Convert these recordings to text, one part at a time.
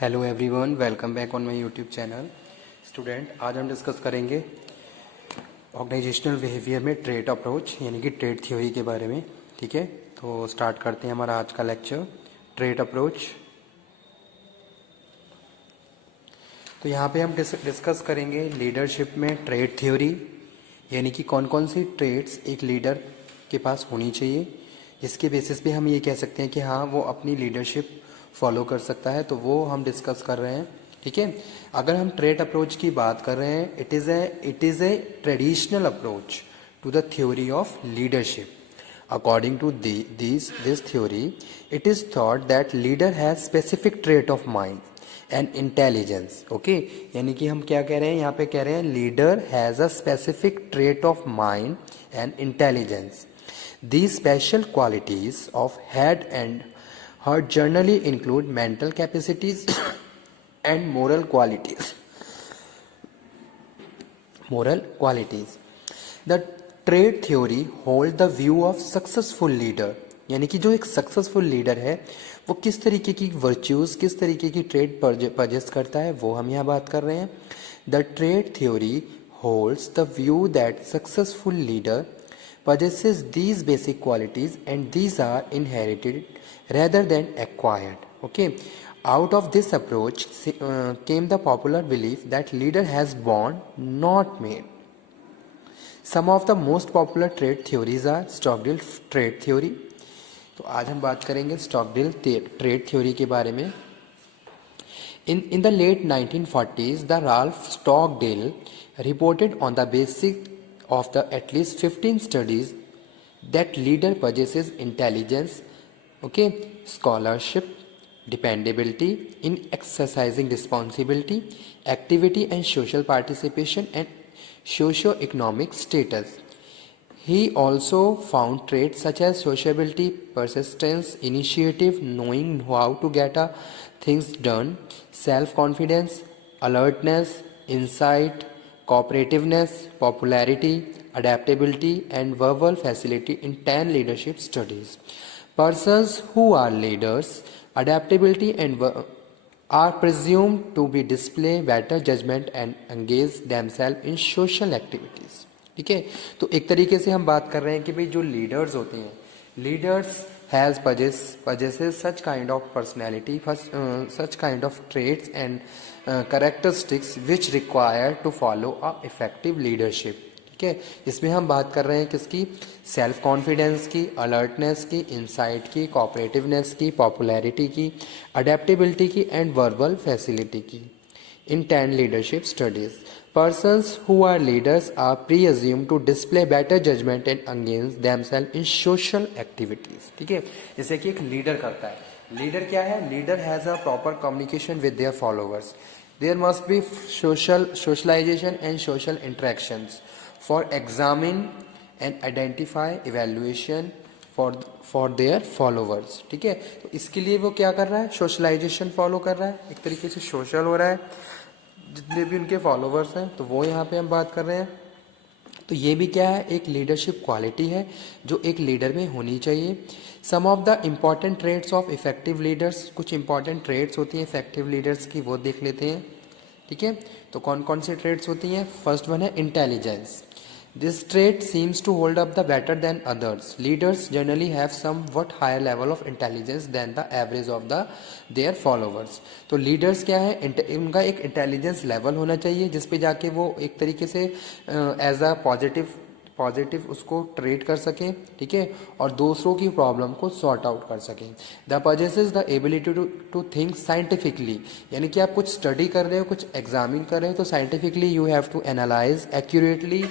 Hello everyone, welcome back on my YouTube channel. Student, आज हम discuss करेंगे organisational behaviour में ट्रेट अप्रोच यानी कि ट्रेट थ्योरी के बारे में। ठीक है, तो स्टार्ट करते हैं हमारा आज का लेक्चर, ट्रेट अप्रोच। तो यहाँ पे हम डिस्कस करेंगे लीडरशिप में ट्रेट थ्योरी, यानी कि कौन कौन सी ट्रेट्स एक लीडर के पास होनी चाहिए। इसके बेसिस पे हम ये कह सकते हैं कि हाँ, वो अपनी लीडरशिप फॉलो कर सकता है, तो वो हम डिस्कस कर रहे हैं। ठीक है, अगर हम ट्रेट अप्रोच की बात कर रहे हैं, it is a traditional approach to the theory of leadership. According to this theory, it is thought that leader has specific trait of mind and intelligence. Okay, यानी कि हम क्या कह रहे हैं यहाँ पे, कह रहे हैं leader has a specific trait of mind and intelligence. These special qualities of head and heart generally include mental capacities and moral qualities. The trade theory hold the view of successful leader, यानी कि जो एक successful leader है वो किस तरीके की virtues, किस तरीके की ट्रेड पजेस्ट करता है, वो हम यहाँ बात कर रहे हैं। The trade theory holds the view that successful leader possesses these basic qualities and these are inherited rather than acquired. Okay, out of this approach came the popular belief that leader has born, not made. Some of the most popular trait theories are Stockdale trait theory. तो आज हम बात करेंगे Stockdale trade theory के बारे में। In the late 1940s, the Ralph Stockdale reported on the basis of the at least 15 studies that leader possesses intelligence, okay, scholarship, dependability in exercising responsibility, activity and social participation, and socio-economic status. He also found traits such as sociability, persistence, initiative, knowing how to get things done, self-confidence, alertness, insight, cooperativeness, popularity, adaptability, and verbal facility in 10 leadership studies. Persons who are leaders, adaptability and are presumed to be display better judgment and engage themselves in social activities. ठीक है, तो एक तरीके से हम बात कर रहे हैं कि भाई जो लीडर्स होते हैं, leaders has possesses such kind of personality, such kind of traits and characteristics which require to follow a effective leadership. ठीक है, इसमें हम बात कर रहे हैं किसकी, सेल्फ कॉन्फिडेंस की, अलर्टनेस की, इंसाइट की, कोऑपरेटिवनेस की, पॉपुलैरिटी की, अडेप्टेबिलिटी की एंड वर्बल फैसिलिटी की। In 10 leadership studies, persons who are leaders are presumed to display better judgment and engage themselves in social activities. ठीक है, जैसे कि एक लीडर करता है, लीडर क्या है, leader has a proper communication with their followers, there must be socialization and social interactions for examine and identify evaluation for their followers. ठीक है, तो इसके लिए वो क्या कर रहा है, सोशलाइजेशन फॉलो कर रहा है, एक तरीके से सोशल हो रहा है जितने भी उनके फॉलोवर्स हैं, तो वो यहाँ पे हम बात कर रहे हैं। तो ये भी क्या है, एक लीडरशिप क्वालिटी है जो एक लीडर में होनी चाहिए। Some of the important traits of effective leaders, कुछ इंपॉर्टेंट ट्रेड्स होती हैं इफेक्टिव लीडर्स की, वो देख लेते हैं। ठीक है, तो कौन कौन सी ट्रेड्स होती हैं। फर्स्ट वन है intelligence. This trait seems to hold up the better than others. Leaders generally have somewhat higher level of intelligence than the average of their followers. तो leaders क्या है, उनका एक intelligence level होना चाहिए जिस पे जाके वो एक तरीके से as a पॉजिटिव उसको ट्रेट कर सकें। ठीक है, और दूसरों की प्रॉब्लम को सॉर्ट आउट कर सकें। The possesses the ability to think scientifically, यानी कि आप कुछ स्टडी कर रहे हो, कुछ एग्जामिन कर रहे हो, तो scientifically you have to analyse accurately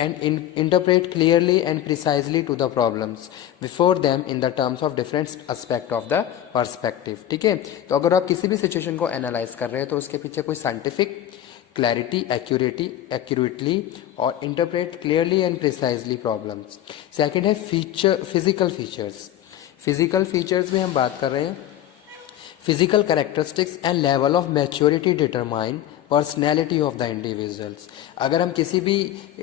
and interpret clearly and precisely to the problems before them in the terms of different aspect of the perspective. ठीक है, तो अगर आप किसी भी सिचुएशन को एनालाइज कर रहे हैं तो उसके पीछे कोई साइंटिफिक क्लैरिटी, एक्यूरेटली और interpret clearly and precisely problems. Second है फिजिकल फीचर्स। फिजिकल फीचर्स में हम बात कर रहे हैं physical characteristics and level of maturity determine personality of the individuals. अगर हम किसी भी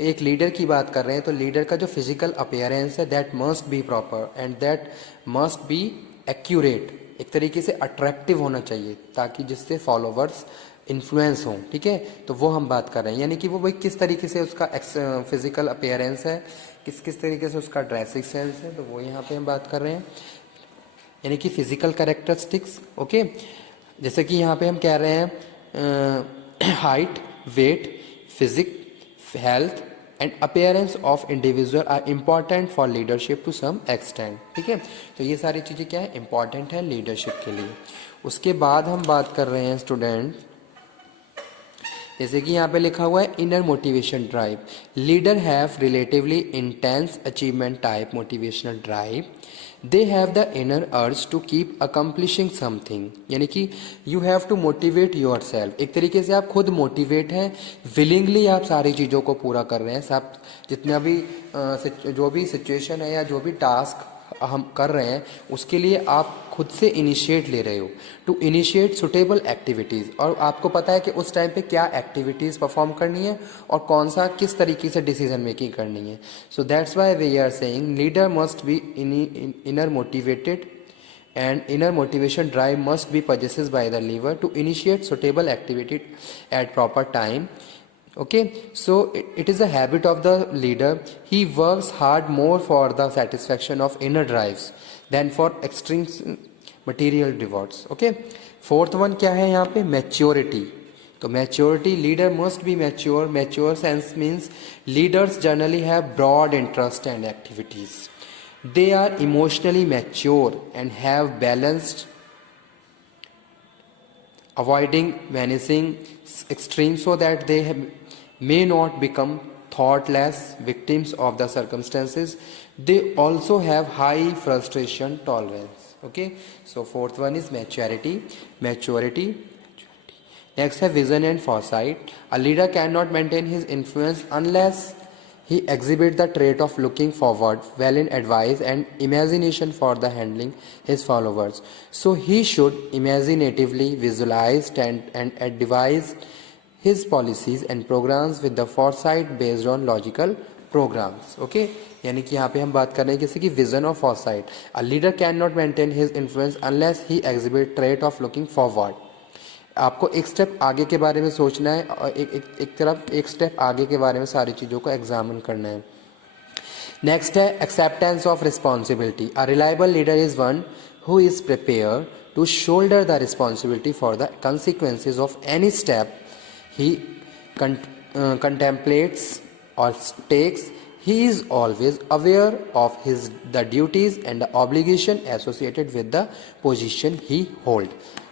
एक लीडर की बात कर रहे हैं तो लीडर का जो फिजिकल अपीयरेंस है that must be proper and that must be accurate, एक तरीके से अट्रैक्टिव होना चाहिए ताकि जिससे फॉलोवर्स इन्फ्लुएंस हों, ठीक है। तो वो हम बात कर रहे हैं, यानी कि वो भाई किस तरीके से उसका फिजिकल अपीयरेंस है, किस किस तरीके से उसका ड्रेसिंग सेंस है, तो वो यहाँ पे हम बात कर रहे हैं, यानी कि फिजिकल कैरेक्टरिस्टिक्स। ओके, जैसे कि यहाँ पे हम कह रहे हैं height, weight, physique, health and appearance of individual are important for leadership to some extent, ठीक है। तो ये सारी चीज़ें क्या है, इंपॉर्टेंट है लीडरशिप के लिए। उसके बाद हम बात कर रहे हैं स्टूडेंट, जैसे कि यहाँ पे लिखा हुआ है inner motivation drive, leader have relatively intense achievement type motivational drive, they have the inner urge to keep accomplishing something, यानी कि you have to motivate yourself, एक तरीके से आप खुद मोटिवेट हैं, विलिंगली आप सारी चीज़ों को पूरा कर रहे हैं, सब जितना भी जो भी सिचुएशन है या जो भी टास्क हम कर रहे हैं उसके लिए आप खुद से इनिशिएट ले रहे हो, टू इनिशिएट सुटेबल एक्टिविटीज़, और आपको पता है कि उस टाइम पे क्या एक्टिविटीज़ परफॉर्म करनी है और कौन सा किस तरीके से डिसीजन मेकिंग करनी है। So that's why we are saying leader must be inner motivated and inner motivation drive must be possessed by the leader to initiate suitable activity at proper time. Okay, so it is a habit of the leader, he works hard more for the satisfaction of inner drives than for extreme material rewards. Okay, fourth one क्या है यहाँ पे, maturity. तो maturity, leader must be mature. Mature sense means leaders generally have broad interest and activities, they are emotionally mature and have balanced, avoiding menacing extremes so that they may not become thoughtless victims of the circumstances. They also have high frustration tolerance. Okay, so fourth one is maturity. Next है vision and foresight. A leader cannot maintain his influence unless he exhibits the trait of looking forward, well in advice and imagination for the handling his followers. So he should imaginatively visualize and advise his policies and programs with the foresight based on logical programs. Okay, यानी कि यहाँ पे हम बात कर रहे हैं किसी की विजन और Forsyte. A leader can not maintain his influence unless he exhibit trait of looking forward. आपको एक स्टेप आगे के बारे में सोचना है और एक तरफ एक स्टेप आगे के बारे में सारी चीज़ों को एग्जामिन करना है. नेक्स्ट है acceptance of responsibility. A reliable leader is one who is prepare to shoulder the responsibility for the consequences of any step he contemplates or takes. He is always aware of the duties and the obligation associated with the position he hold.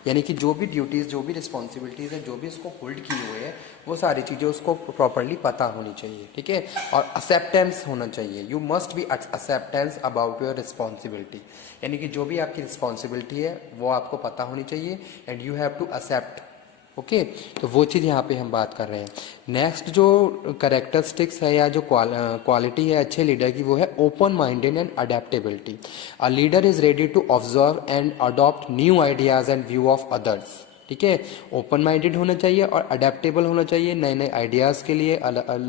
यानी कि जो भी duties, जो भी responsibilities हैं, जो भी उसको होल्ड किए हुए हैं, वो सारी चीज़ें उसको प्रॉपरली पता होनी चाहिए. ठीक है, और एक्सेप्टेंस होना चाहिए. You must be acceptance about your responsibility. यानी कि जो भी आपकी रिस्पॉन्सिबिलिटी है वो आपको पता होनी चाहिए and you have to accept. Okay, तो वो चीज़ यहाँ पे हम बात कर रहे हैं. नेक्स्ट जो करेक्टरिस्टिक्स है या जो क्वालिटी है अच्छे लीडर की, वो है open minded and adaptability. A leader is ready to observe and adopt new ideas and view of others. ठीक है, ओपन माइंडेड होना चाहिए और अडेप्टेबल होना चाहिए नए नए आइडियाज़ के लिए,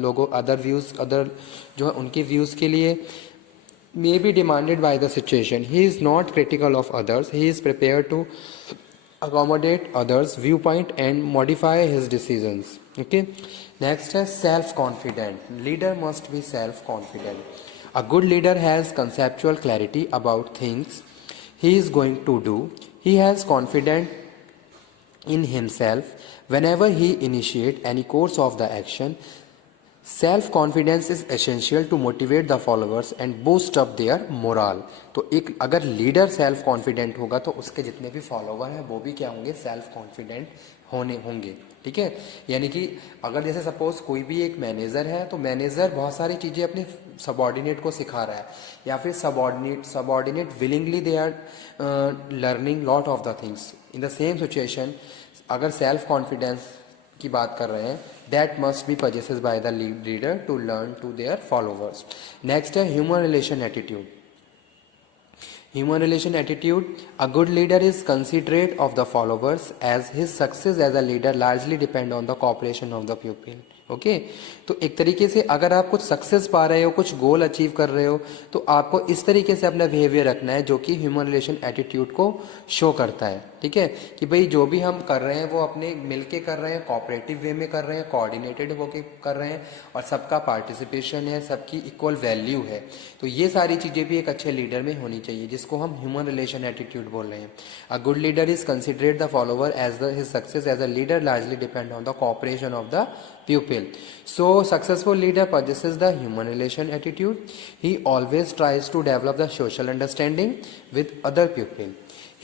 लोगों अदर व्यूज़, अदर जो है उनके व्यूज़ के लिए. May be demanded by the situation. He is not critical of others. He is prepare to accommodate others' viewpoint and modify his decisions. Okay. Next is self-confident. Leader must be self-confident. A good leader has conceptual clarity about things he is going to do. He has confidence in himself whenever he initiates any course of the action. Self-confidence is essential to motivate the followers and boost up their morale. तो एक अगर leader self confident होगा तो उसके जितने भी follower हैं वो भी क्या होंगे, सेल्फ कॉन्फिडेंट होंगे. ठीक है, यानी कि अगर जैसे सपोज कोई भी एक मैनेजर है तो मैनेजर बहुत सारी चीज़ें अपने सबॉर्डिनेट को सिखा रहा है, या फिर subordinate willingly they are learning lot of the things. In the same situation अगर सेल्फ कॉन्फिडेंस की बात कर रहे हैं, that must be possessed by the leader to learn to their followers. Next है human relation attitude. Human relation attitude. A good leader is considerate of the followers as his success as a leader largely depend on the cooperation of the pupil. Okay तो एक तरीके से अगर आप कुछ success पा रहे हो, कुछ गोल अचीव कर रहे हो, तो आपको इस तरीके से अपना बिहेवियर रखना है जो कि ह्यूमन रिलेशन एटीट्यूड को शो करता है। ठीक है कि भाई जो भी हम कर रहे हैं वो अपने मिलके कर रहे हैं, कोऑपरेटिव वे में कर रहे हैं, कोऑर्डिनेटेड होके कर रहे हैं और सबका पार्टिसिपेशन है, सबकी इक्वल वैल्यू है। तो ये सारी चीज़ें भी एक अच्छे लीडर में होनी चाहिए, जिसको हम ह्यूमन रिलेशन एटीट्यूड बोल रहे हैं। A good leader is considered the follower as the his success as a leader largely depend on the cooperation of the pupil. So successful leader possesses the human relation attitude. He always tries to develop the social understanding with other pupil.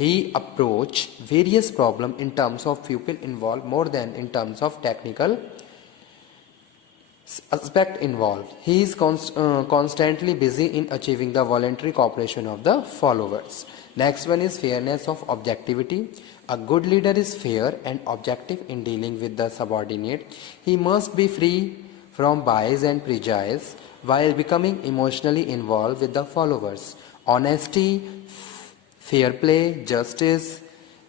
He approach various problem in terms of pupil involved more than in terms of technical aspect involved. He is constantly busy in achieving the voluntary cooperation of the followers. Next one is fairness of objectivity. A good leader is fair and objective in dealing with the subordinate. He must be free from bias and prejudice while becoming emotionally involved with the followers. Honesty, fair play, justice,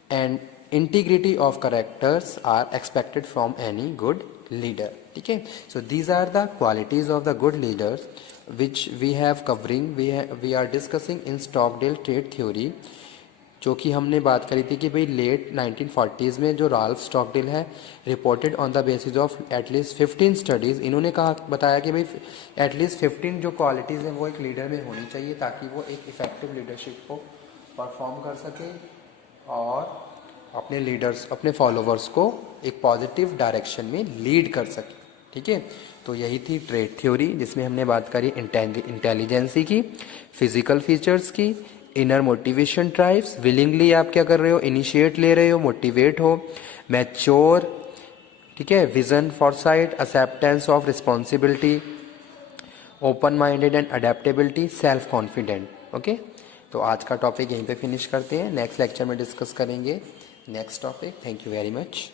and integrity of characters are expected from any good leader. Okay, so these are the qualities of the good leaders which we have covering, we are discussing in Stockdale trait theory, जो कि हमने बात करी थी कि भाई late 1940s में जो राल्फ स्टॉकडेल है, reported on the basis of at least 15 studies, इन्होंने कहा बताया कि भाई एटलीस्ट 15 जो क्वालिटीज़ हैं वो एक लीडर में होनी चाहिए ताकि वो एक इफेक्टिव लीडरशिप को परफॉर्म कर सके और अपने लीडर्स, अपने फॉलोवर्स को एक पॉजिटिव डायरेक्शन में लीड कर सके। ठीक है, तो यही थी ट्रेट थ्योरी, जिसमें हमने बात करी इंटेलिजेंसी की, फिजिकल फीचर्स की, इनर मोटिवेशन ड्राइव्स, विलिंगली आप क्या कर रहे हो, इनिशिएट ले रहे हो, मोटिवेट हो, मैच्योर, ठीक है, vision, Forsyte, acceptance of responsibility, open minded and adaptability, self confident. Okay, तो आज का टॉपिक यहीं पे फिनिश करते हैं, नेक्स्ट लेक्चर में डिस्कस करेंगे next topic. Thank you very much.